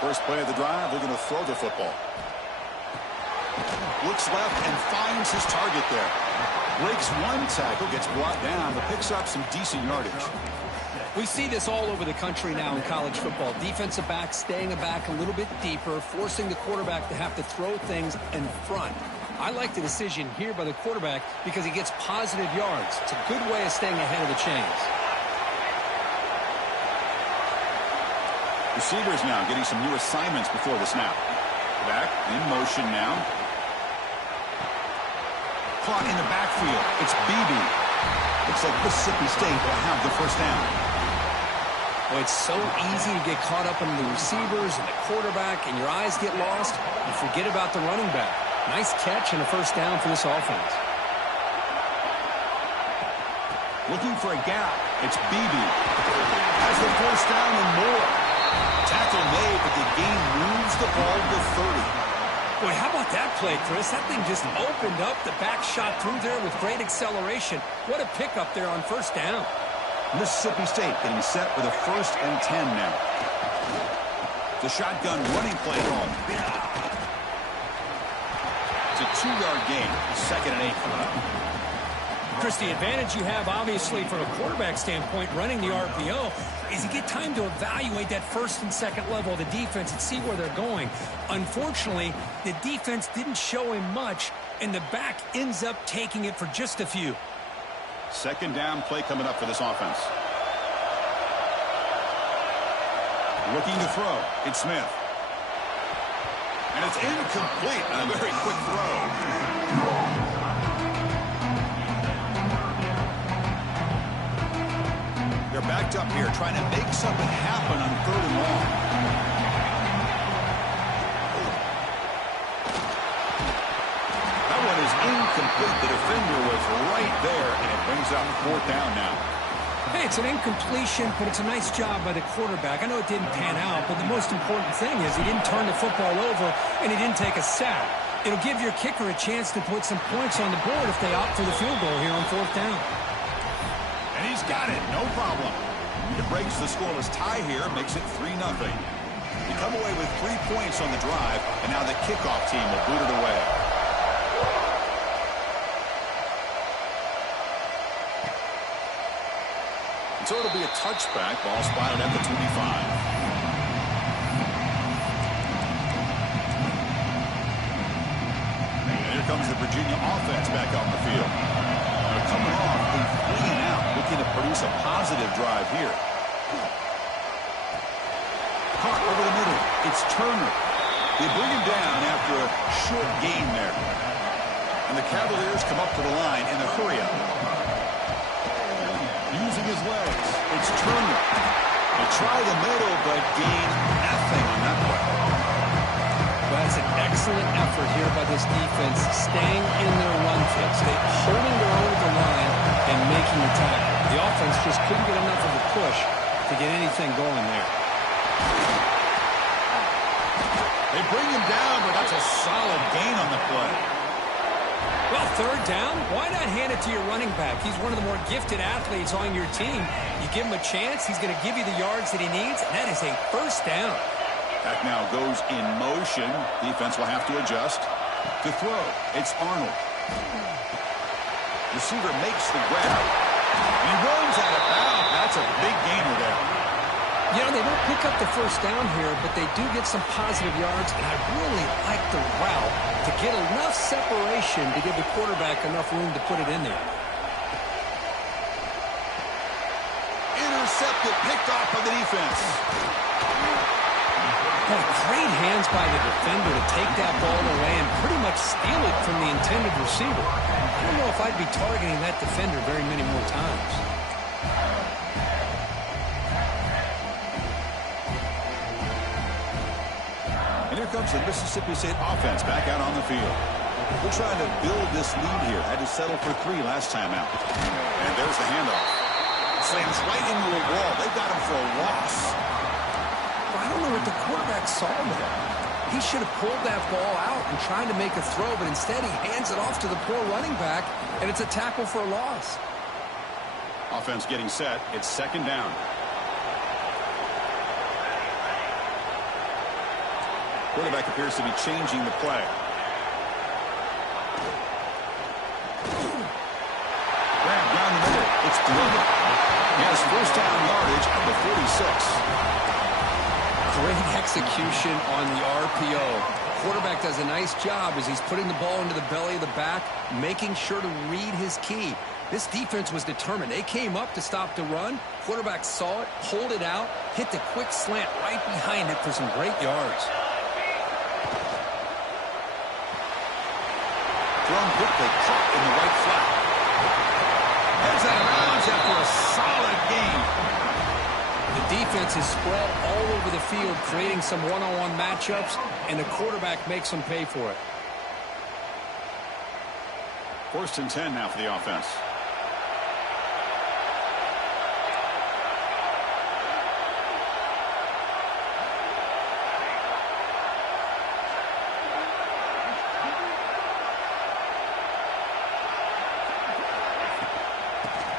First play of the drive, they're going to throw the football. Looks left and finds his target there. Breaks one tackle, gets brought down, but picks up some decent yardage. We see this all over the country now in college football. Defensive backs staying back a little bit deeper, forcing the quarterback to have to throw things in front. I like the decision here by the quarterback because he gets positive yards. It's a good way of staying ahead of the chains. Receivers now getting some new assignments before the snap. Back in motion now. Caught in the backfield. It's BB. Looks like Mississippi State will have the first down. Well, it's so easy to get caught up in the receivers and the quarterback, and your eyes get lost. You forget about the running back. Nice catch and a first down for this offense. Looking for a gap. It's BB. Has the first down and more. Tackle made, but the game moves the ball to 30. Boy, how about that play, Chris? That thing just opened up. The back shot through there with great acceleration. What a pickup there on first down. Mississippi State getting set for the 1st and 10 now. The shotgun running play home. It's a 2-yard gain. 2nd and 8 for them. Chris, the advantage you have, obviously, from a quarterback standpoint, running the RPO, is you get time to evaluate that 1st and 2nd level of the defense and see where they're going. Unfortunately, the defense didn't show him much, and the back ends up taking it for just a few. 2nd down play coming up for this offense. Looking to throw. It's Smith. And it's incomplete. A very quick throw. They're backed up here trying to make something happen on 3rd and long. That one is incomplete. The defender was right there, and it brings up 4th down now. Hey, it's an incompletion, but it's a nice job by the quarterback. I know it didn't pan out, but the most important thing is he didn't turn the football over, and he didn't take a sack. It'll give your kicker a chance to put some points on the board if they opt for the field goal here on 4th down. And he's got it, no problem. It breaks the scoreless tie here, makes it 3-0. They come away with 3 points on the drive, and now the kickoff team will boot it away. And so it'll be a touchback, ball spotted at the 25. And here comes the Virginia offense back on the field. They're coming off a 3-and-out, looking to produce a positive drive here. Caught over the middle. It's Turner. They bring him down after a short gain there. And the Cavaliers come up to the line in the hurry-up. Using his legs. It's Turner. They try the middle, but gain nothing on that play. Well, that's an excellent effort here by this defense, staying in their run fits. They're holding their own at the line and making the tackle. The offense just couldn't get enough of a push to get anything going there. They bring him down, but that's a solid gain on the play. Well, 3rd down, why not hand it to your running back? He's one of the more gifted athletes on your team. You give him a chance, he's going to give you the yards that he needs, and that is a 1st down. Back now goes in motion. Defense will have to adjust. To throw, it's Arnold. Receiver makes the grab. He runs out of bounds. That's a big gainer there. You know, they don't pick up the 1st down here, but they do get some positive yards, and I really like the route to get enough separation to give the quarterback enough room to put it in there. Intercepted, picked off by the defense. Well, great hands by the defender to take that ball away and pretty much steal it from the intended receiver. I don't know if I'd be targeting that defender very many more times. And here comes the Mississippi State offense back out on the field. We're trying to build this lead here. Had to settle for 3 last time out. And there's the handoff. Slams right into a wall. They got him for a loss. I don't know what the quarterback saw there. He should have pulled that ball out and tried to make a throw, but instead he hands it off to the poor running back, and it's a tackle for a loss. Offense getting set. It's 2nd down. Quarterback appears to be changing the play. Grab down the middle. It's delivered. He has first down yardage at the 46. Great execution on the RPO. Quarterback does a nice job as he's putting the ball into the belly of the back, making sure to read his key. This defense was determined. They came up to stop the run. Quarterback saw it, pulled it out, hit the quick slant right behind it for some great yards. Thrown quickly, caught in the right flat. Heads out of bounds after a solid game. The defense is spread all over the field, creating some one-on-one matchups, and the quarterback makes them pay for it. 1st and 10 now for the offense.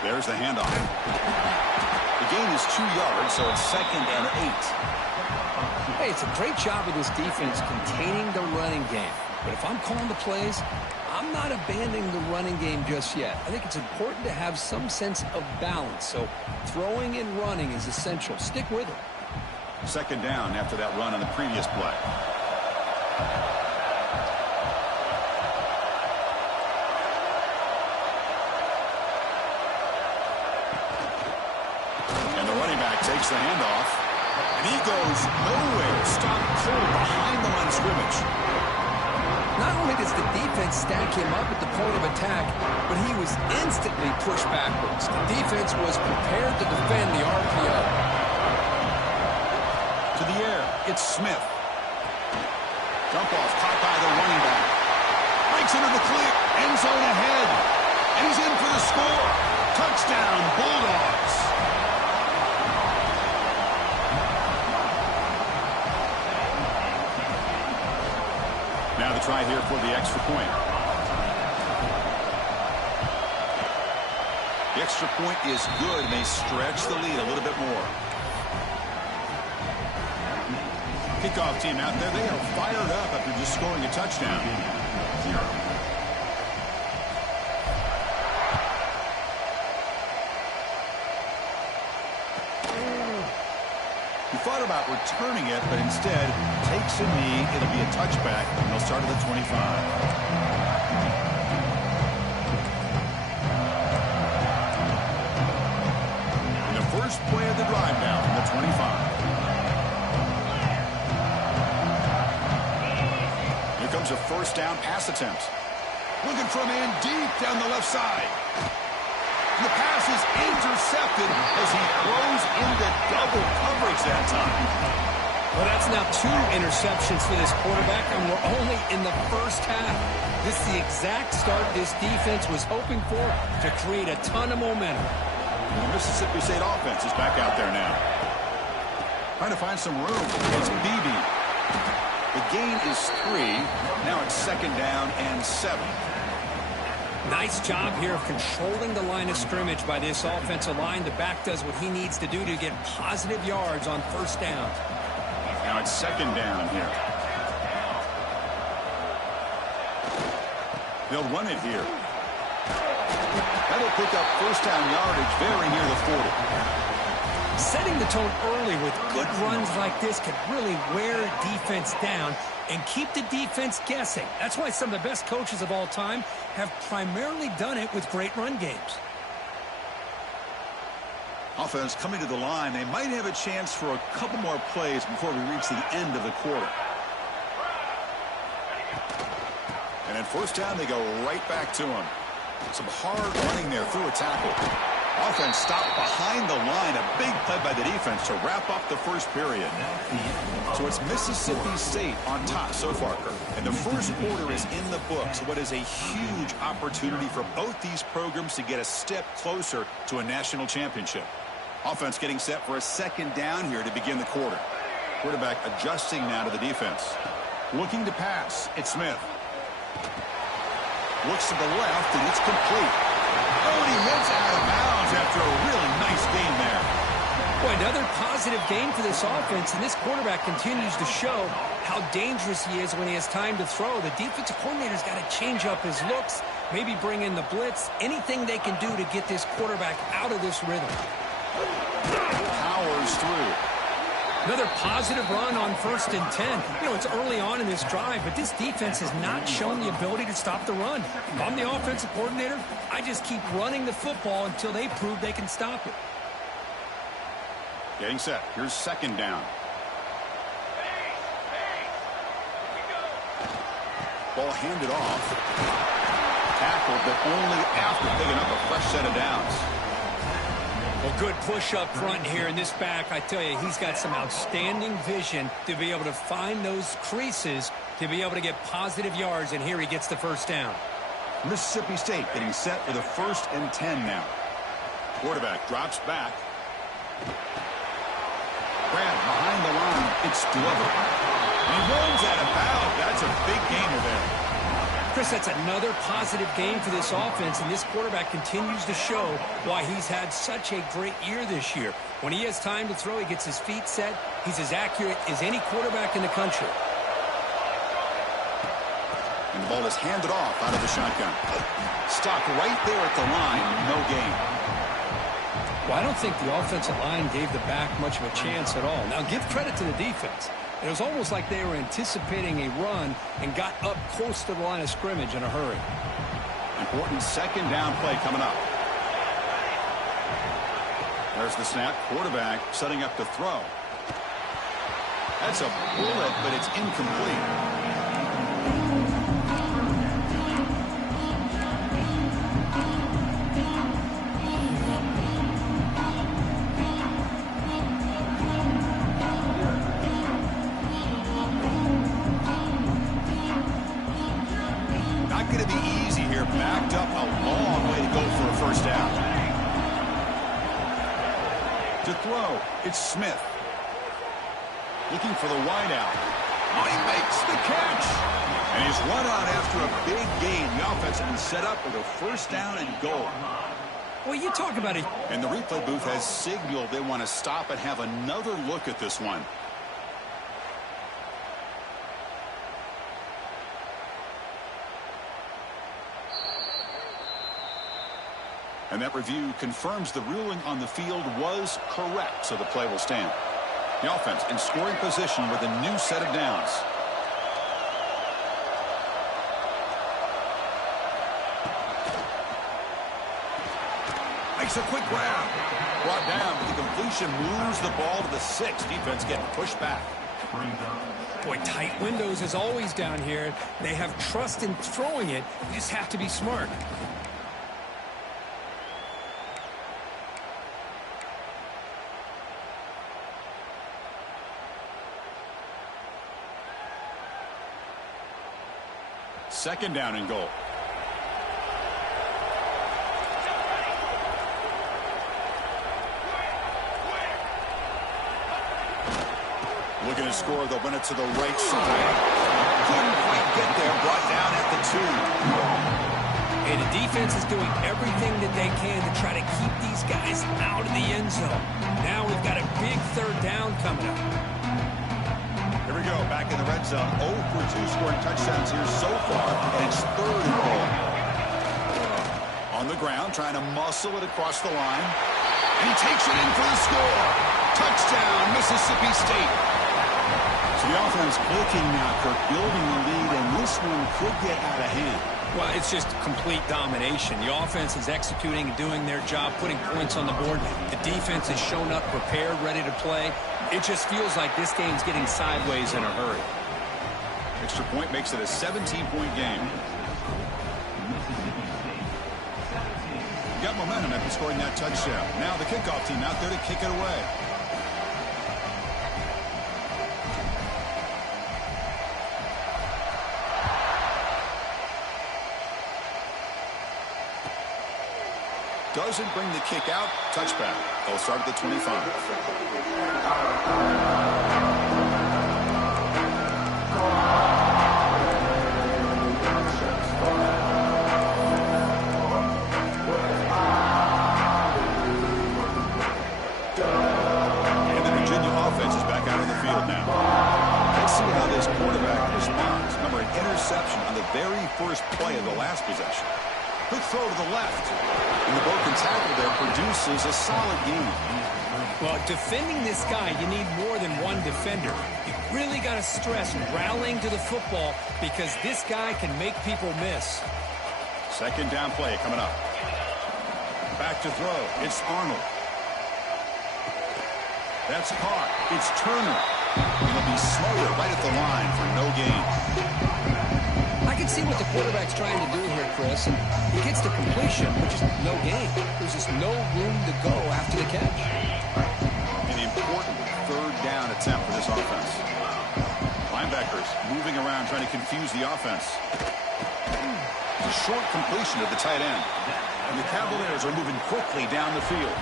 There's the handoff. The gain is 2 yards, so it's 2nd and 8. Hey, it's a great job of this defense containing the running game. But if I'm calling the plays, I'm not abandoning the running game just yet. I think it's important to have some sense of balance. So throwing and running is essential. Stick with it. 2nd down after that run on the previous play. Takes the handoff, and he goes nowhere. Stopped cold behind the line of scrimmage. Not only does the defense stack him up at the point of attack, but he was instantly pushed backwards. The defense was prepared to defend the RPO. To the air, it's Smith. Dump off, caught by the running back. Breaks into the clear, end zone ahead, and he's in for the score. Touchdown, Bulldogs. Now the try here for the extra point. The extra point is good, and they stretch the lead a little bit more. Kickoff team out there, they are fired up after just scoring a touchdown. He thought about returning it, but instead takes a knee. It'll be a touchback, and they'll start at the 25. In the first play of the drive now from the 25. Here comes a first down pass attempt. Looking for a man deep down the left side. The pass is intercepted as he throws into double coverage that time. Well, that's now 2 interceptions for this quarterback, and we're only in the first half. This is the exact start this defense was hoping for to create a ton of momentum. And the Mississippi State offense is back out there now. Trying to find some room. It's Beebe. The gain is 3. Now it's 2nd down and 7. Nice job here of controlling the line of scrimmage by this offensive line. The back does what he needs to do to get positive yards on first down. Now it's 2nd down here. They'll run it here. That'll pick up first down yardage very near the 40. Setting the tone early with good runs like this can really wear defense down and keep the defense guessing. That's why some of the best coaches of all time have primarily done it with great run games. Offense coming to the line. They might have a chance for a couple more plays before we reach the end of the quarter. And at first down, they go right back to him. Some hard running there through a tackle. Offense stopped behind the line. A big play by the defense to wrap up the first period. So it's Mississippi State on top so far, Kirk. And the first quarter is in the books. What is a huge opportunity for both these programs to get a step closer to a national championship. Offense getting set for a 2nd down here to begin the quarter. Quarterback adjusting now to the defense. Looking to pass. It's Smith. Looks to the left, and it's complete. Oh, and he heads out of bounds after a really nice game there. Well, another positive game for this offense, and this quarterback continues to show how dangerous he is when he has time to throw. The defensive coordinator's got to change up his looks, maybe bring in the blitz, anything they can do to get this quarterback out of this rhythm. Powers through. Another positive run on 1st and 10. You know, it's early on in this drive, but this defense has not shown the ability to stop the run. If I'm the offensive coordinator, I just keep running the football until they prove they can stop it. Getting set. Here's 2nd down. Ball handed off. Tackled, but only after picking up a fresh set of downs. Well, good push up front here in this back. I tell you, he's got some outstanding vision to be able to find those creases to be able to get positive yards, and here he gets the 1st down. Mississippi State getting set for the 1st and 10 now. Quarterback drops back. Grab behind the line. It's Glover. And he runs out of bounds. That's a big gainer there. Chris, that's another positive game for this offense, and this quarterback continues to show why he's had such a great year this year. When he has time to throw, he gets his feet set. He's as accurate as any quarterback in the country. And the ball is handed off out of the shotgun. Stopped right there at the line. No gain. Well, I don't think the offensive line gave the back much of a chance at all. Now, give credit to the defense. It was almost like they were anticipating a run and got up close to the line of scrimmage in a hurry. Important 2nd down play coming up. There's the snap. Quarterback setting up to throw. That's a bullet, but it's incomplete. Backed up a long way to go for a 1st down. To throw, it's Smith. Looking for the wideout. Oh, he makes the catch. And he's run out after a big gain. The offense has been set up with a 1st down and goal. Well, you talk about it. And the replay booth has signaled they want to stop and have another look at this one. And that review confirms the ruling on the field was correct, so the play will stand. The offense in scoring position with a new set of downs. Makes a quick grab. Brought down, but the completion moves the ball to the 6. Defense getting pushed back. Boy, tight windows as always down here. They have trust in throwing it. You just have to be smart. Second down and goal. Looking to score, they'll run it to the right side. Couldn't quite get there, brought down at the 2. And the defense is doing everything that they can to try to keep these guys out of the end zone. Now we've got a big 3rd down coming up. Here we go, back in the red zone. 0 for 2 scoring touchdowns here so far, and it's 3rd and goal. On the ground, trying to muscle it across the line. And he takes it in for the score. Touchdown, Mississippi State. So the offense clicking now, Kirk, building the lead, and this one could get out of hand. Well, it's just complete domination. The offense is executing and doing their job, putting points on the board. The defense has shown up, prepared, ready to play. It just feels like this game's getting sideways in a hurry. Extra point makes it a 17-point game. Got momentum after scoring that touchdown. Now the kickoff team out there to kick it away. Doesn't bring the kick out. Touchback. They'll start at the 25. first play of the last possession. Quick throw to the left. And the broken tackle there produces a solid gain. Well, defending this guy, you need more than one defender. You really got to stress rallying to the football because this guy can make people miss. Second down play coming up. Back to throw. It's Arnold. That's caught. It's Turner. It'll be Smoller right at the line for no gain. I can see what the quarterback's trying to do here, Chris. And he gets the completion, but just no gain. There's just no room to go after the catch. An important third down attempt for this offense. Linebackers moving around trying to confuse the offense. A short completion to the tight end. And the Cavaliers are moving quickly down the field.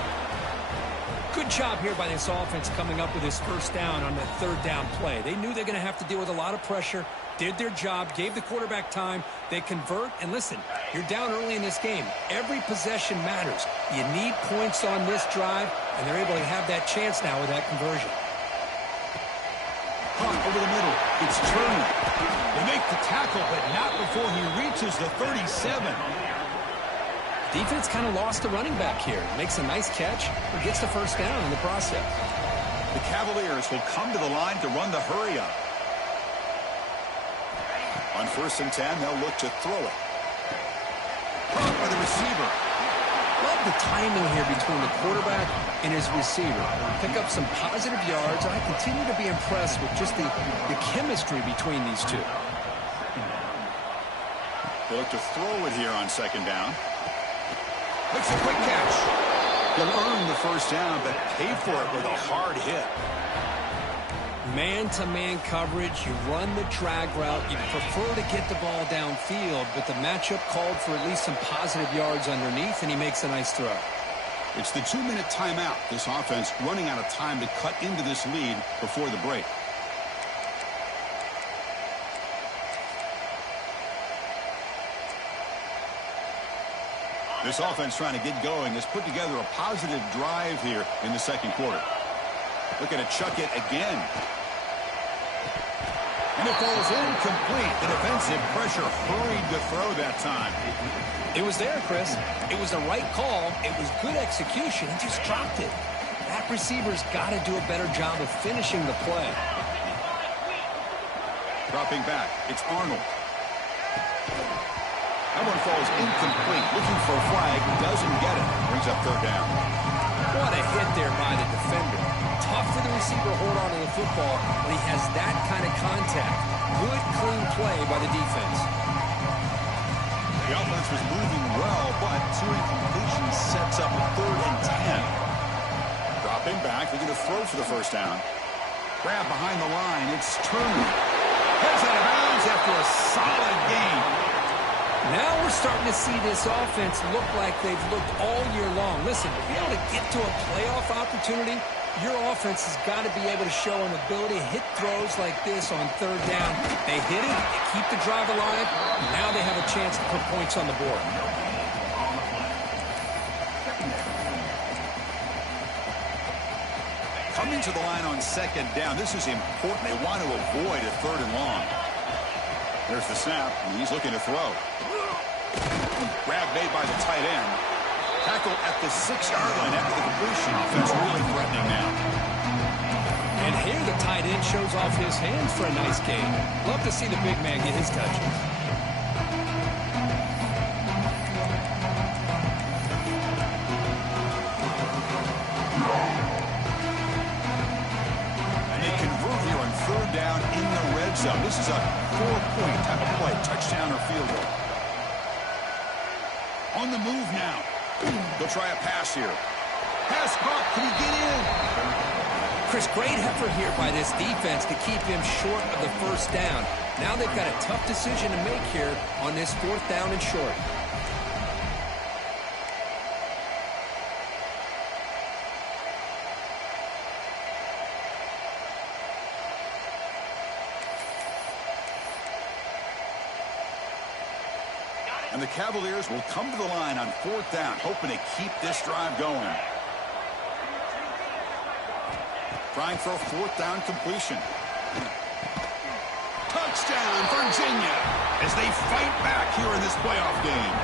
Good job here by this offense coming up with his first down on that third down play. They knew they're going to have to deal with a lot of pressure, did their job, gave the quarterback time. They convert, and listen, you're down early in this game. Every possession matters. You need points on this drive, and they're able to have that chance now with that conversion. Hunt over the middle. It's Turner. They make the tackle, but not before he reaches the 37. Defense kind of lost the running back here. Makes a nice catch, but gets the first down in the process. The Cavaliers will come to the line to run the hurry up. On 1st and 10, they'll look to throw it. Caught by the receiver. Love the timing here between the quarterback and his receiver. Pick up some positive yards, and I continue to be impressed with just the chemistry between these two. They look to throw it here on 2nd down. Makes a quick catch. He'll earn the first down, but paid for it with a hard hit. Man-to-man coverage, you run the drag route. You prefer to get the ball downfield, but the matchup called for at least some positive yards underneath, and he makes a nice throw. It's the 2-minute timeout. This offense running out of time to cut into this lead before the break. This offense trying to get going has put together a positive drive here in the second quarter. Looking to chuck it again. And it falls incomplete. The defensive pressure hurried to throw that time. It was there, Chris. It was the right call. It was good execution. He just dropped it. That receiver's got to do a better job of finishing the play. Dropping back. It's Arnold. That one falls incomplete. Looking for a flag. Doesn't get it. Brings up 3rd down. What a hit there by the defender. Tough for the receiver to hold on to the football when he has that kind of contact. Good, clean play by the defense. The offense was moving well, but 2 incompletions sets up a 3rd and 10. Dropping back. They're going to throw for the first down. Grab behind the line. It's Turner. Heads out of bounds after a solid gain. Now we're starting to see this offense look like they've looked all year long. Listen, to be able to get to a playoff opportunity, your offense has got to be able to show an ability to hit throws like this on 3rd down. They hit it, they keep the drive alive, and now they have a chance to put points on the board. Coming to the line on 2nd down. This is important. They want to avoid a 3rd and long. There's the snap, and he's looking to throw. Grab made by the tight end. Tackle at the 6-yard line after the completion. Offense really threatening now. And here the tight end shows off his hands for a nice gain. Love to see the big man get his touches. And they convert here on 3rd down in the red zone. This is a 4-point type of play. Touchdown or field goal. On the move now. They'll try a pass here. Pass caught. Can he get in? Chris, great effort here by this defense to keep him short of the first down. Now they've got a tough decision to make here on this 4th down and short. And the Cavaliers will come to the line on 4th down, hoping to keep this drive going. Trying for a 4th down completion. Touchdown, Virginia, as they fight back here in this playoff game.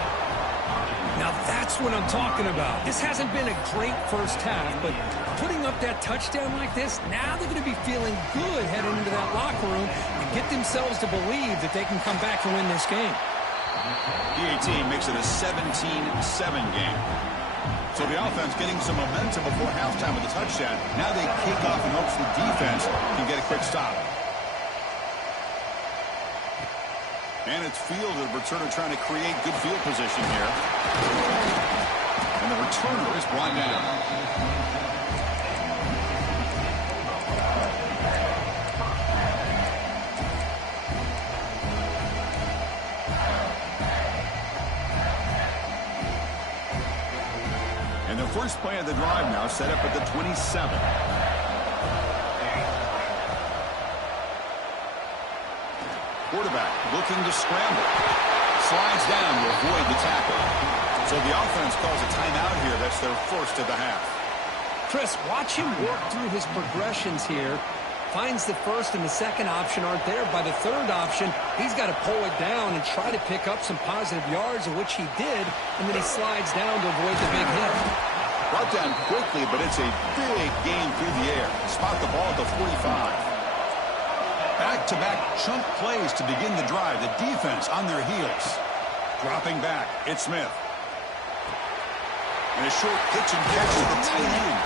Now that's what I'm talking about. This hasn't been a great first half, but putting up that touchdown like this, now they're going to be feeling good heading into that locker room and get themselves to believe that they can come back and win this game. PAT makes it a 17-7 game. So the offense getting some momentum before halftime with a touchdown. Now they kick off in hopes the defense can get a quick stop. And it's fielded. Returner trying to create good field position here. And the returner is brought down. And the first play of the drive now set up at the 27. Quarterback looking to scramble. Slides down to avoid the tackle. So the offense calls a timeout here. That's their first of the half. Chris, watch him work through his progressions here. Finds the first and the second option aren't there. By the third option, he's got to pull it down and try to pick up some positive yards, of which he did, and then he slides down to avoid the big hit. Brought down quickly, but it's a big gain through the air. Spot the ball at the 45. Back-to-back chunk plays to begin the drive. The defense on their heels. Dropping back, it's Smith. And a short pitch and catch to the tight end.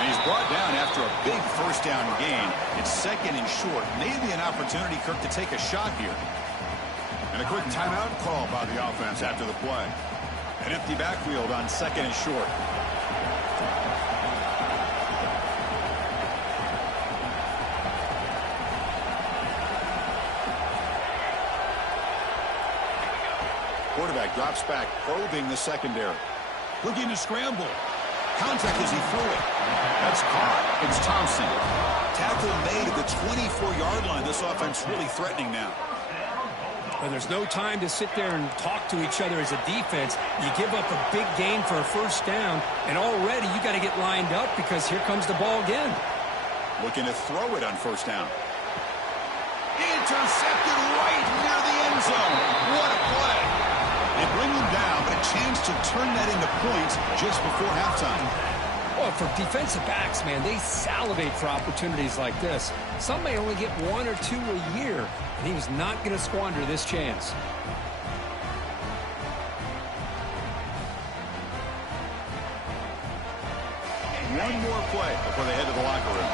And he's brought down after a big first down gain. It's second and short. Maybe an opportunity, Kirk, to take a shot here. And a quick timeout call by the offense after the play. An empty backfield on second and short. Quarterback drops back, probing the secondary. Looking to scramble. Contact as he threw it. That's caught. It's Thompson. Tackle made at the 24-yard line. This offense really threatening now. And there's no time to sit there and talk to each other as a defense. You give up a big gain for a first down, and already you got to get lined up because here comes the ball again. Looking to throw it on first down. Intercepted right near the end zone. What a play. They bring him down, but a chance to turn that into points just before halftime. Well, for defensive backs, man, they salivate for opportunities like this. Some may only get one or two a year, and he was not going to squander this chance. One more play before they head to the locker room.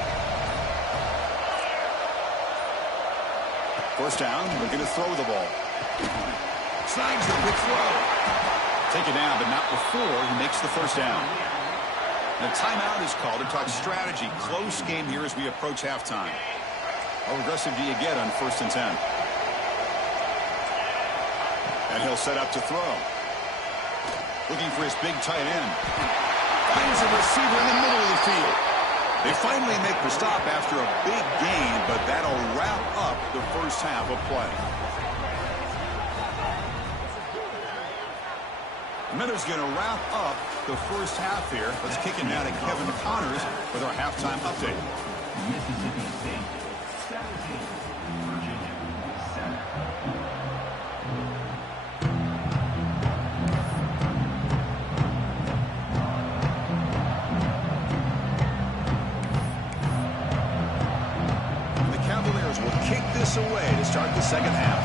First down, looking to throw the ball. Snags the quick throw. Take it down, but not before he makes the first down. And a timeout is called to talk strategy. Close game here as we approach halftime. How aggressive do you get on 1st and 10? And he'll set up to throw. Looking for his big tight end. Finds a receiver in the middle of the field. They finally make the stop after a big gain, but that'll wrap up the first half of play. Miller's going to wrap up the first half here. Let's kick it now to Kevin Connors with our halftime update. Mississippi State 17, Virginia 7. The Cavaliers will kick this away to start the second half.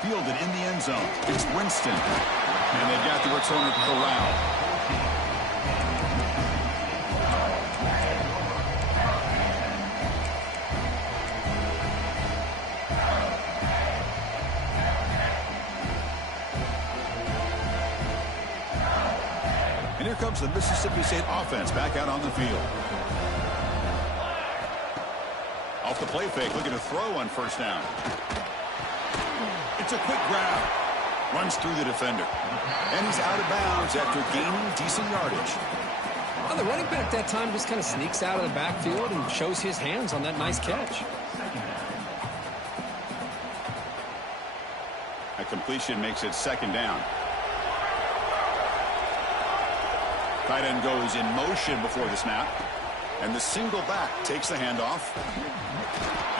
Fielded in the end zone. It's Winston. And they got the returner corralled. And here comes the Mississippi State offense back out on the field. Off the play fake, looking to throw on first down. It's a quick grab. Runs through the defender. And he's out of bounds after gaining decent yardage. Well, the running back that time just kind of sneaks out of the backfield and shows his hands on that nice catch. A completion makes it second down. Tight end goes in motion before the snap. And the single back takes the handoff.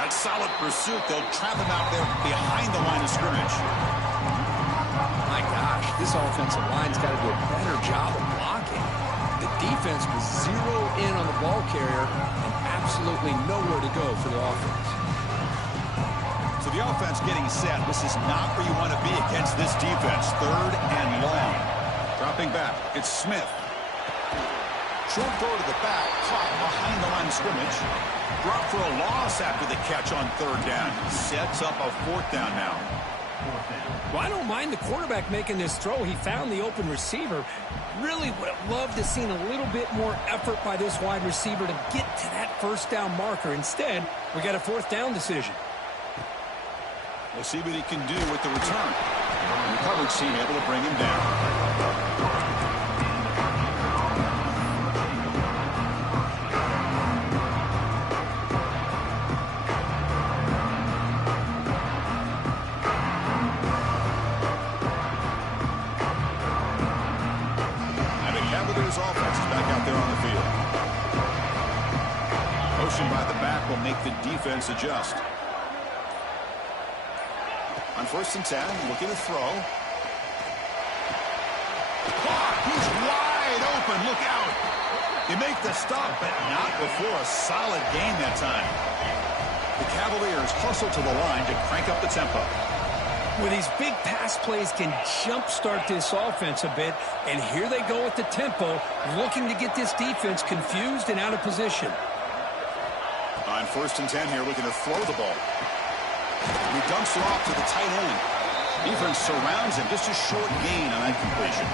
That solid pursuit. They'll trap him out there behind the line of scrimmage. My gosh, this offensive line's got to do a better job of blocking. The defense was zeroed in on the ball carrier and absolutely nowhere to go for the offense. So the offense getting set. This is not where you want to be against this defense. 3rd and long. Dropping back. It's Smith. Short throw to the back. Caught behind the line of scrimmage. Brought for a loss after the catch on 3rd down. Sets up a 4th down now. Well, I don't mind the quarterback making this throw. He found the open receiver. Really would have loved to have seen a little bit more effort by this wide receiver to get to that 1st down marker. Instead, we got a 4th down decision. We'll see what he can do with the return. And the coverage team able to bring him down. Offense is back out there on the field. Motion by the back will make the defense adjust. On 1st and 10, looking to throw. Caught! He's wide open. Look out! You make the stop, but not before a solid gain that time. The Cavaliers hustle to the line to crank up the tempo. Well, these big pass plays can jumpstart this offense a bit, and here they go with the tempo, looking to get this defense confused and out of position. On 1st and 10 here, looking to throw the ball. He dumps it off to the tight end. Defense surrounds him, just a short gain on that completion.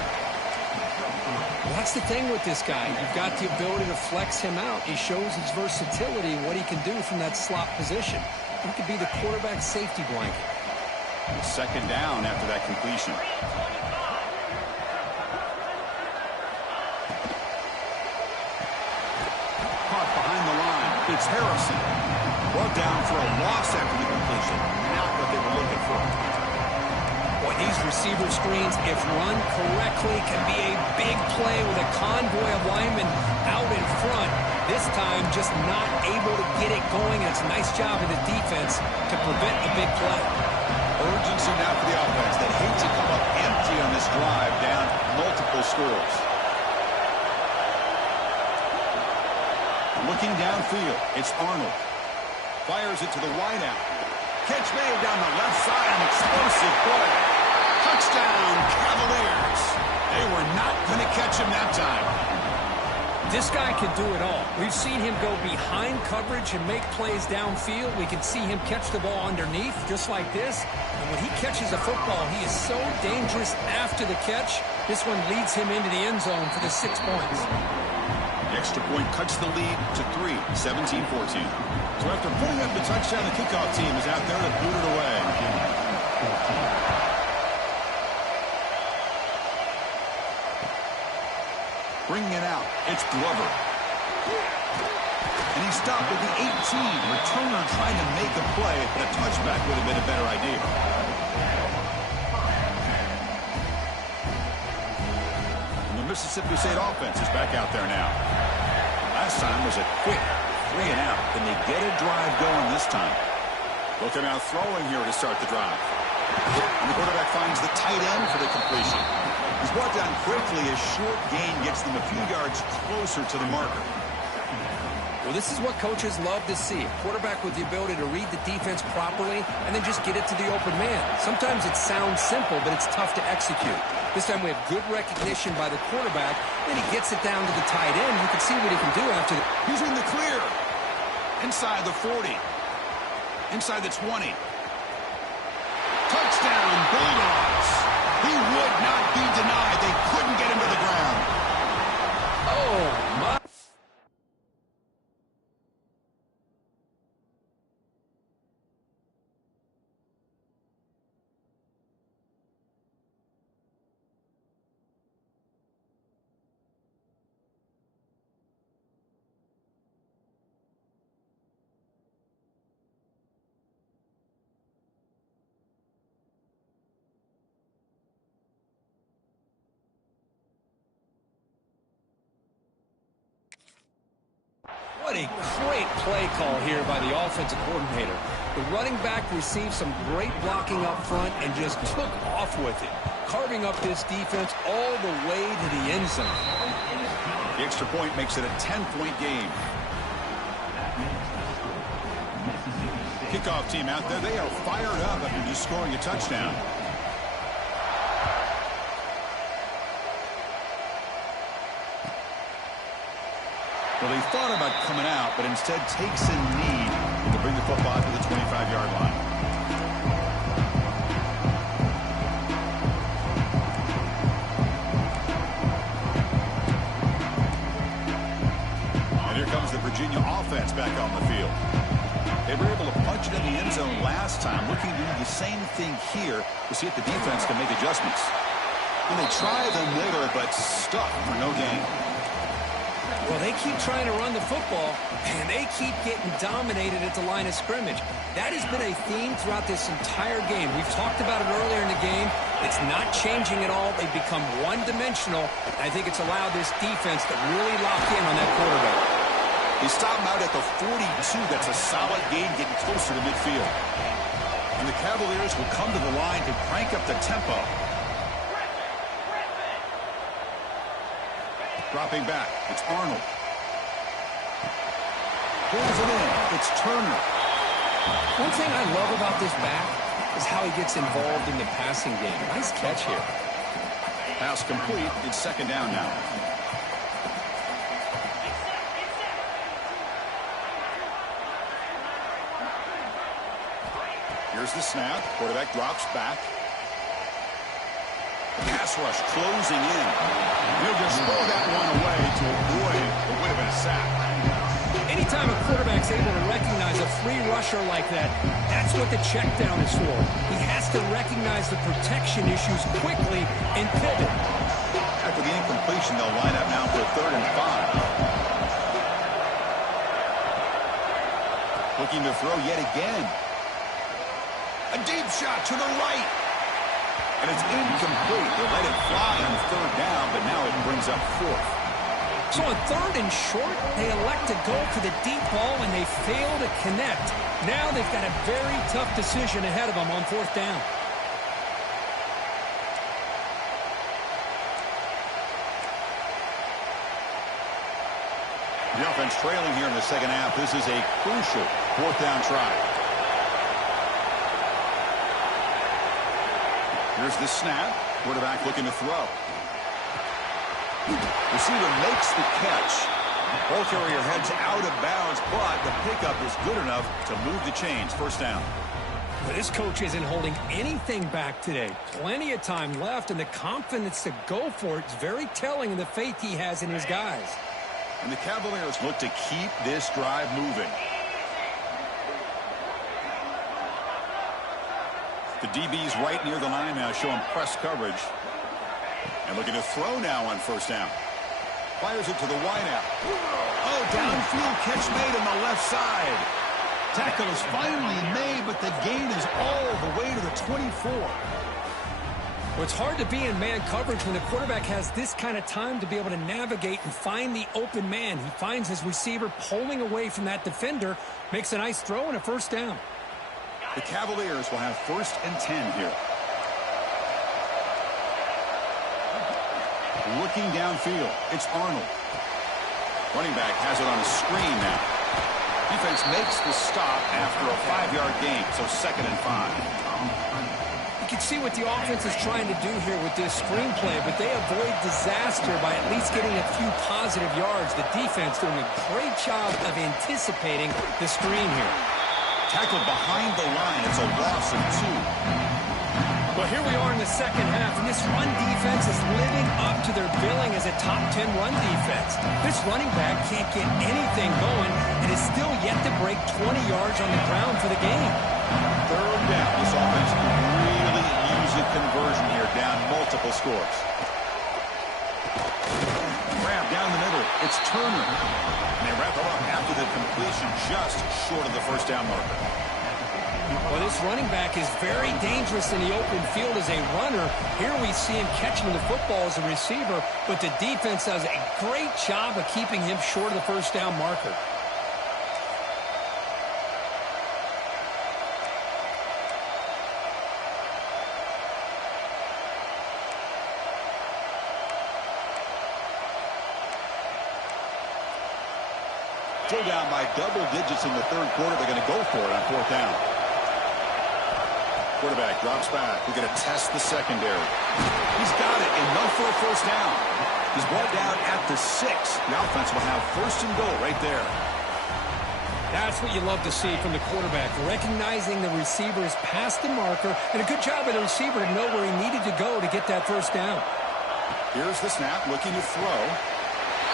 Well, that's the thing with this guy. You've got the ability to flex him out. He shows his versatility and what he can do from that slot position. He could be the quarterback's safety blanket. 2nd down after that completion. Caught behind the line. It's Harrison. Brought down for a loss after the completion. Not what they were looking for. Boy, these receiver screens, if run correctly, can be a big play with a convoy of linemen out in front. This time, just not able to get it going. And it's a nice job of the defense to prevent a big play. Urgency now for the offense that hate to come up empty on this drive, down multiple scores. Looking downfield, it's Arnold. Fires it to the wideout. Catch made down the left side, an explosive play. Touchdown, Cavaliers. They were not going to catch him that time. This guy can do it all. We've seen him go behind coverage and make plays downfield. We can see him catch the ball underneath, just like this. And when he catches a football, he is so dangerous after the catch. This one leads him into the end zone for the 6 points. The extra point cuts the lead to 3, 17-14. So after putting up the touchdown, the kickoff team is out there to boot it away. Bringing it out, it's Glover. And he stopped at the 18. Returner trying to make a play, but a touchback would have been a better idea. And the Mississippi State offense is back out there now. Last time was a quick 3 and out. Can they get a drive going this time? Looking out throwing here to start the drive. And the quarterback finds the tight end for the completion. He's brought down quickly. A short gain gets them a few yards closer to the marker. Well, this is what coaches love to see. A quarterback with the ability to read the defense properly and then just get it to the open man. Sometimes it sounds simple, but it's tough to execute. This time we have good recognition by the quarterback. Then he gets it down to the tight end. You can see what he can do after the... He's in the clear. Inside the 40. Inside the 20. Touchdown, Bulldogs. He would not be denied. They couldn't get him to the ground. Oh, my... What a great play call here by the offensive coordinator. The running back received some great blocking up front and just took off with it, carving up this defense all the way to the end zone. The extra point makes it a 10-point game. Kickoff team out there. They are fired up after just scoring a touchdown. Well, he thought about coming out, but instead takes a knee to bring the football to the 25-yard line. And here comes the Virginia offense back on the field. They were able to punch it in the end zone last time, looking to do the same thing here to see if the defense can make adjustments. And they try them later, but stuck for no gain. Well, they keep trying to run the football, and they keep getting dominated at the line of scrimmage. That has been a theme throughout this entire game. We've talked about it earlier in the game. It's not changing at all. They've become one-dimensional. I think it's allowed this defense to really lock in on that quarterback. They stop him out at the 42. That's a solid gain, getting closer to midfield. And the Cavaliers will come to the line to crank up the tempo. Dropping back, it's Arnold. Pulls it in, it's Turner. One thing I love about this back is how he gets involved in the passing game. Nice catch here. Pass complete, it's second down now. Here's the snap, quarterback drops back. Pass rush closing in. He'll just throw that one away to avoid what would have been a sack. Anytime a quarterback's able to recognize a free rusher like that, that's what the check down is for. He has to recognize the protection issues quickly and pivot. After the incompletion, they'll line up now for a 3rd and 5. Looking to throw yet again. A deep shot to the right. And it's incomplete. They let it fly on 3rd down, but now it brings up 4th. So on 3rd and short, they elect to go for the deep ball, and they fail to connect. Now they've got a very tough decision ahead of them on 4th down. The offense trailing here in the second half. This is a crucial 4th down try. Here's the snap. Quarterback looking to throw. Receiver makes the catch. Ball carrier heads out of bounds, but the pickup is good enough to move the chains. 1st down. Well, this coach isn't holding anything back today. Plenty of time left, and the confidence to go for it is very telling in the faith he has in his guys. And the Cavaliers look to keep this drive moving. The DB's right near the line now, showing press coverage. And looking to throw now on 1st down. Fires it to the wideout. Oh, downfield catch made on the left side. Tackle is finally made, but the gain is all the way to the 24. Well, it's hard to be in man coverage when the quarterback has this kind of time to be able to navigate and find the open man. He finds his receiver pulling away from that defender, makes a nice throw and a 1st down. The Cavaliers will have 1st and 10 here. Looking downfield, it's Arnold. Running back has it on a screen now. Defense makes the stop after a 5-yard gain, so 2nd and 5. You can see what the offense is trying to do here with this screenplay, but they avoid disaster by at least getting a few positive yards. The defense doing a great job of anticipating the screen here. Tackled behind the line. It's a loss of 2. Well, here we are in the second half, and this run defense is living up to their billing as a top 10 run defense. This running back can't get anything going and is still yet to break 20 yards on the ground for the game. 3rd down. This offense can really use a conversion here, down multiple scores. Grab down the middle. It's Turner. And they wrap it up after the completion, just short of the 1st down marker. Well, this running back is very dangerous in the open field as a runner. Here we see him catching the football as a receiver, but the defense does a great job of keeping him short of the 1st down marker. Still down by double digits in the third quarter. They're going to go for it on fourth down. Quarterback drops back. We're going to test the secondary. He's got it. Enough for a first down. He's brought down at the 6. The offense will have first and goal right there. That's what you love to see from the quarterback, recognizing the receiver is past the marker, and a good job of the receiver to know where he needed to go to get that first down. Here's the snap, looking to throw.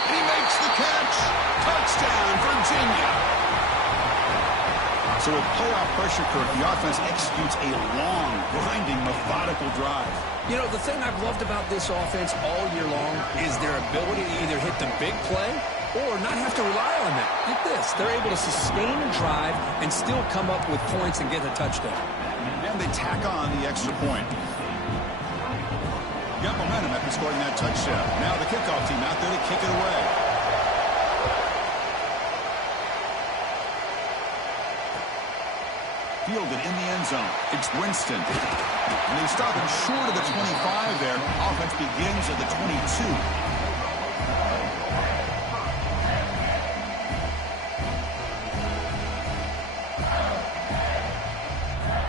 And he makes the catch. Touchdown, Virginia. So with playoff pressure, Kirk, the offense executes a long, grinding, methodical drive. You know, the thing I've loved about this offense all year long is their ability to either hit the big play or not have to rely on that. Like this. They're able to sustain a drive and still come up with points and get a touchdown. And they tack on the extra point. Got momentum after scoring that touchdown. Now the kickoff team out there to kick it away. Fielded in the end zone. It's Winston. And they stop him short of the 25 there. Offense begins at the 22.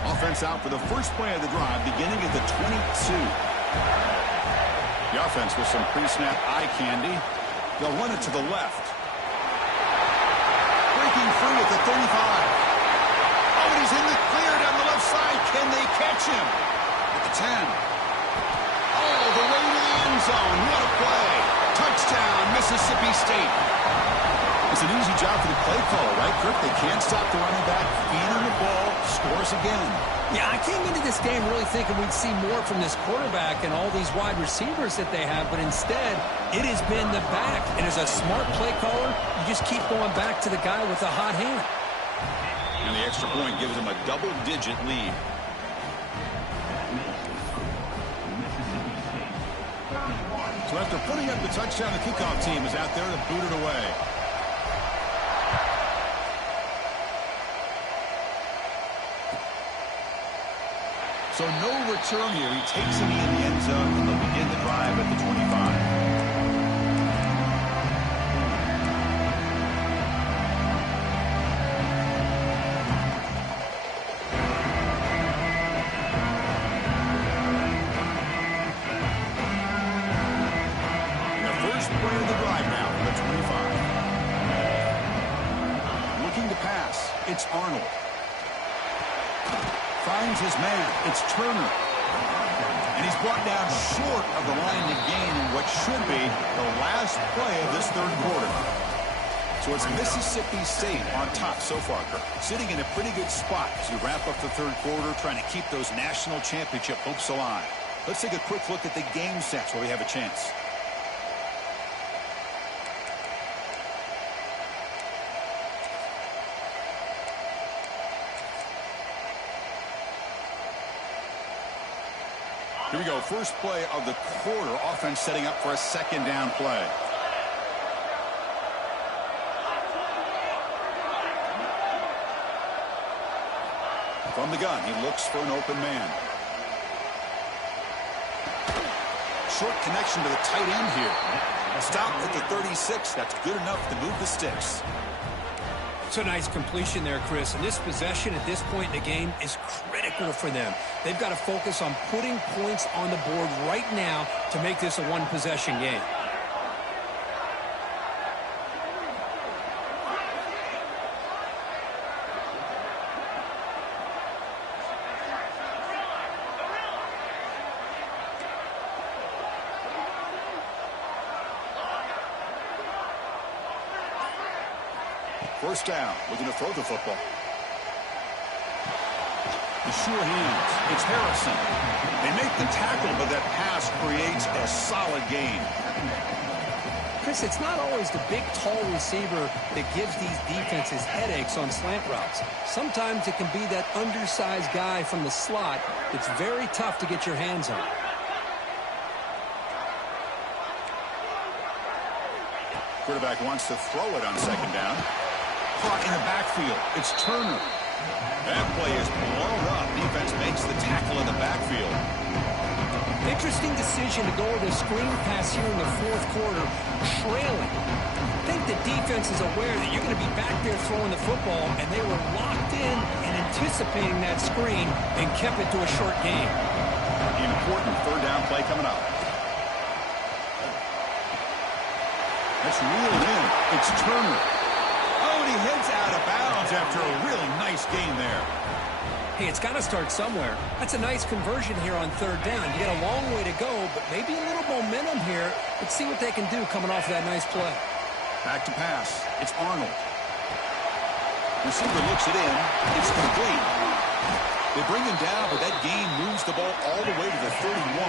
Offense out for the first play of the drive, beginning at the 22. The offense with some pre-snap eye candy. They'll run it to the left. Breaking free at the 35. Oh, and he's in the clear down the left side. Can they catch him? At the 10. Oh, the way to the end zone. What a play. Touchdown, Mississippi State. It's an easy job for the play caller, right, Kirk? They can't stop the running back, feed him the ball, scores again. Yeah, I came into this game really thinking we'd see more from this quarterback and all these wide receivers that they have, but instead, it has been the back. And as a smart play caller, you just keep going back to the guy with the hot hand. And the extra point gives them a double-digit lead. So after putting up the touchdown, the kickoff team is out there to boot it away. So no return here. He takes it in the end zone, and they'll begin the drive at the 25. The first play of the drive now for the 25. Looking to pass. It's Arnold. Finds his man. It's Turner. And he's brought down short of the line to gain in what should be the last play of this third quarter. So it's Mississippi State on top so far, Kirk. Sitting in a pretty good spot as you wrap up the third quarter, trying to keep those national championship hopes alive. Let's take a quick look at the game stats where we have a chance. Here we go. First play of the quarter. Offense setting up for a second down play. From the gun, he looks for an open man. Short connection to the tight end here. Stop at the 36. That's good enough to move the sticks. It's a nice completion there, Chris. And this possession at this point in the game is critical for them. They've got to focus on putting points on the board right now to make this a one-possession game. First down, looking to throw the football. The sure hands. It's Harrison. They make the tackle, but that pass creates a solid gain. Chris, it's not always the big, tall receiver that gives these defenses headaches on slant routes. Sometimes it can be that undersized guy from the slot that's very tough to get your hands on. Quarterback wants to throw it on second down. Caught in the backfield. It's Turner. That play is blown up. Defense makes the tackle in the backfield. Interesting decision to go with a screen pass here in the fourth quarter, trailing. I think the defense is aware that you're going to be back there throwing the football, and they were locked in and anticipating that screen and kept it to a short game. Important third down play coming up. That's reeled in. It's Turner. Oh, and he heads out of bounds after a really nice gain there. Hey, it's got to start somewhere. That's a nice conversion here on third down. You got a long way to go, but maybe a little momentum here. Let's see what they can do coming off of that nice play. Back to pass. It's Arnold. Receiver looks it in. It's complete. They bring him down, but that gain moves the ball all the way to the 31.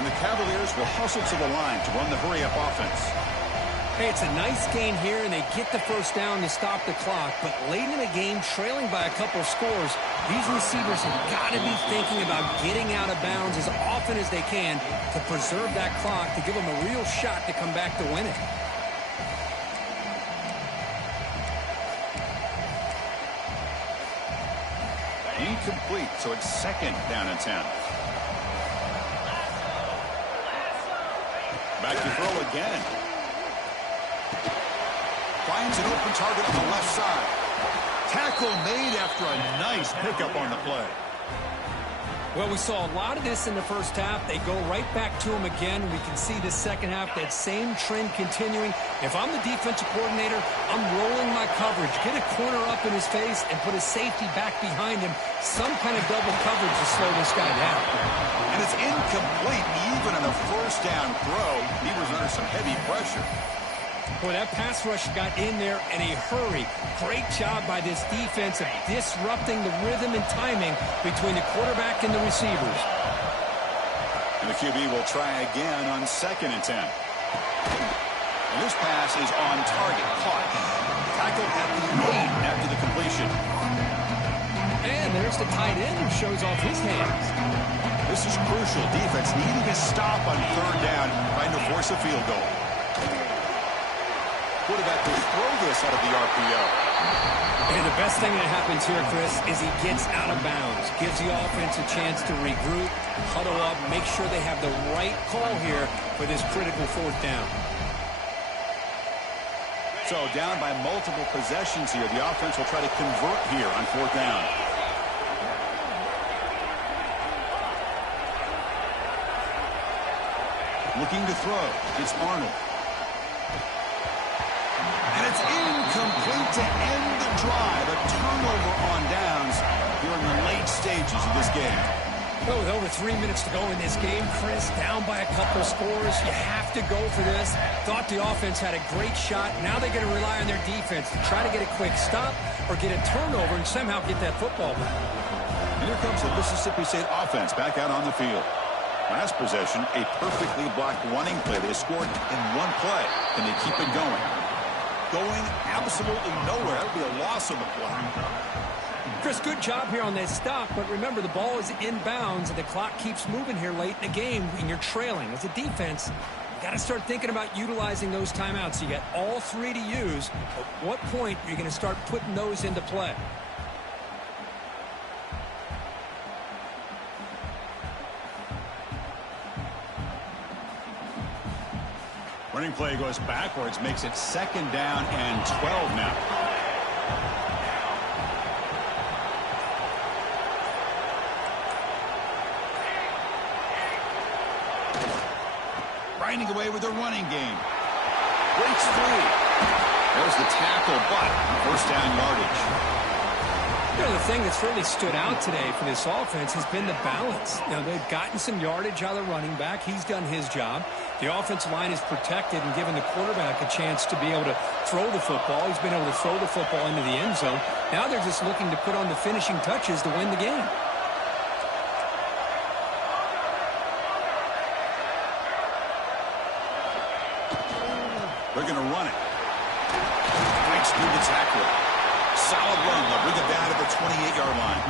And the Cavaliers will hustle to the line to run the hurry-up offense. Hey, it's a nice gain here, and they get the first down to stop the clock. But late in the game, trailing by a couple of scores, these receivers have got to be thinking about getting out of bounds as often as they can to preserve that clock, to give them a real shot to come back to win it. Incomplete, so it's second down and 10. Back to throw again. Finds an open target on the left side. Tackle made after a nice pickup on the play. Well, we saw a lot of this in the first half. They go right back to him again. We can see the second half, that same trend continuing. If I'm the defensive coordinator, I'm rolling my coverage. Get a corner up in his face and put a safety back behind him. Some kind of double coverage to slow this guy down. And it's incomplete even on a first down throw. He was under some heavy pressure. Boy, that pass rush got in there in a hurry. Great job by this defense of disrupting the rhythm and timing between the quarterback and the receivers. And the QB will try again on second and 10. And this pass is on target. Caught. Tackled at the 8 after the completion. And there's the tight end who shows off his hands. This is crucial. Defense needing a stop on third down, trying to force a field goal. Quarterback will throw this out of the RPO. And the best thing that happens here, Chris, is he gets out of bounds. Gives the offense a chance to regroup, huddle up, make sure they have the right call here for this critical fourth down. So down by multiple possessions here. The offense will try to convert here on fourth down. Looking to throw. It's Arnold. And it's incomplete to end the drive. A turnover on downs here in the late stages of this game. Well, with over 3 minutes to go in this game, Chris, down by a couple scores. You have to go for this. Thought the offense had a great shot. Now they're going to rely on their defense to try to get a quick stop or get a turnover and somehow get that football back. And here comes the Mississippi State offense back out on the field. Last possession, a perfectly blocked running play. They scored in one play, and they keep it going. Going absolutely nowhere. That would be a loss on the play. Chris, good job here on that stop, but remember, the ball is inbounds, and the clock keeps moving here late in the game, and you're trailing. As a defense, you got to start thinking about utilizing those timeouts. You got all three to use. At what point are you going to start putting those into play? Running play goes backwards, makes it second down and 12 now. Grinding away with the running game. Breaks free. There's the tackle, but first down yardage. You know, the thing that's really stood out today for this offense has been the balance. You know, they've gotten some yardage out of the running back. He's done his job. The offensive line is protected and given the quarterback a chance to be able to throw the football. He's been able to throw the football into the end zone. Now they're just looking to put on the finishing touches to win the game. They're going to run it. Breaks through the tackle. Solid run. They'll bring it down to the 28-yard line.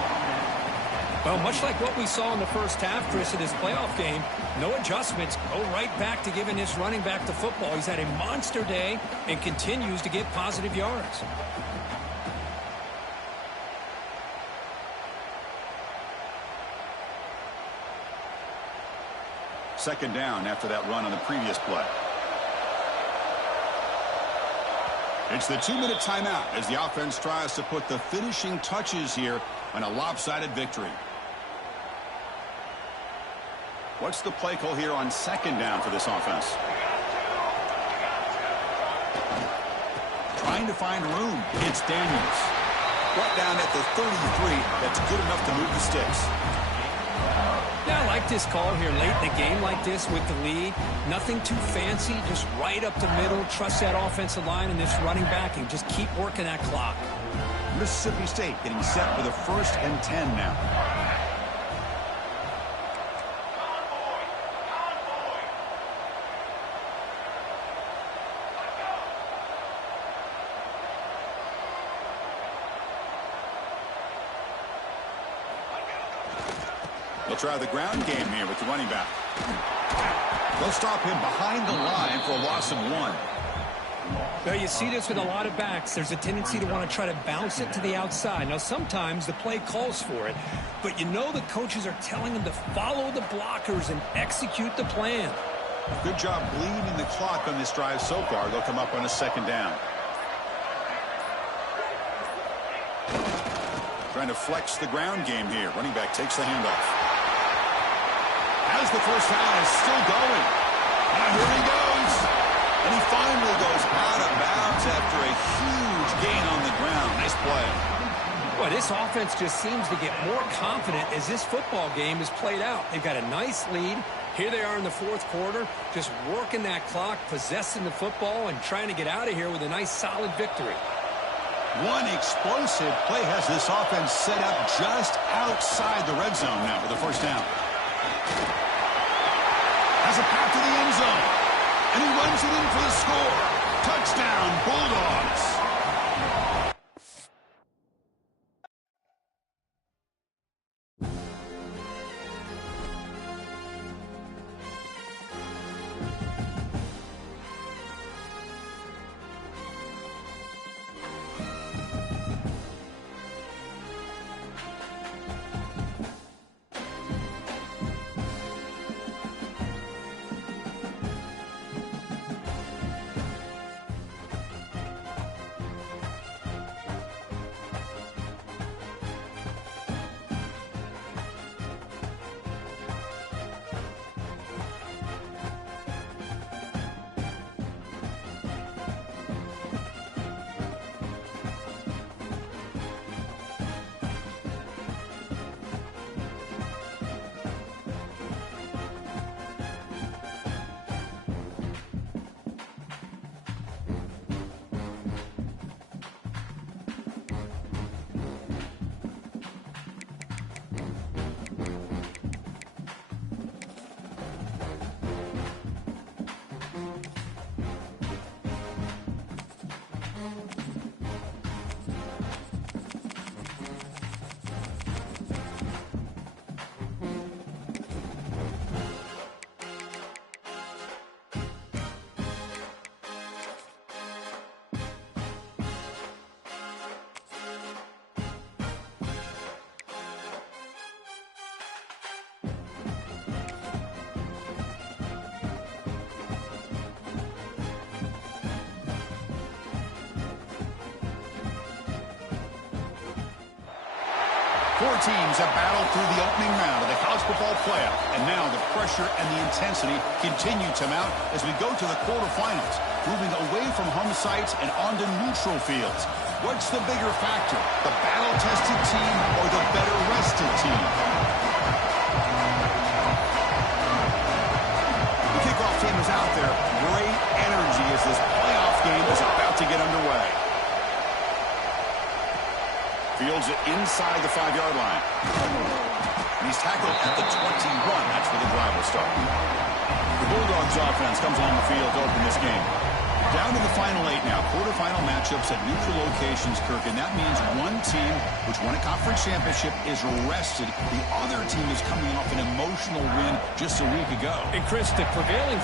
Well, much like what we saw in the first half, Chris, of this playoff game, no adjustments. Go right back to giving this running back the football. He's had a monster day and continues to get positive yards. Second down after that run on the previous play. It's the 2-minute timeout as the offense tries to put the finishing touches here on a lopsided victory. What's the play call here on second down for this offense? Trying to find room. It's Daniels. Brought down at the 33. That's good enough to move the sticks. Yeah, I like this call here late in the game like this with the lead. Nothing too fancy, just right up the middle. Trust that offensive line and this running back and just keep working that clock. Mississippi State getting set for the 1st and 10 now. They'll try the ground game here with the running back. They'll stop him behind the line for a loss of 1. Well, you see this with a lot of backs. There's a tendency to want to try to bounce it to the outside. Now, sometimes the play calls for it, but you know the coaches are telling them to follow the blockers and execute the plan. Good job bleeding the clock on this drive so far. They'll come up on a second down. Trying to flex the ground game here. Running back takes the handoff. As the first down is still going. And here he goes. And he finally goes out of bounds after a huge gain on the ground. Nice play. Boy, this offense just seems to get more confident as this football game is played out. They've got a nice lead. Here they are in the 4th quarter, just working that clock, possessing the football, and trying to get out of here with a nice, solid victory. One explosive play has this offense set up just outside the red zone now with the first down. Has a path to the end zone. And he runs it in for the score. Touchdown, Bulldogs. Four teams have battled through the opening round of the college football playoff, and now the pressure and the intensity continue to mount as we go to the quarterfinals, moving away from home sites and onto neutral fields. What's the bigger factor, the battle-tested team or the better-rested team? The kickoff team is out there. Great energy as this playoff game is about to get underway. Fields it inside the 5-yard line. And he's tackled at the 21. That's where the drive will start. The Bulldogs offense comes on the field to open this game. Down to the final 8 now. Quarterfinal matchups at neutral locations, Kirk. And that means one team, which won a conference championship, is rested. The other team is coming off an emotional win just a week ago. And Chris, the prevailing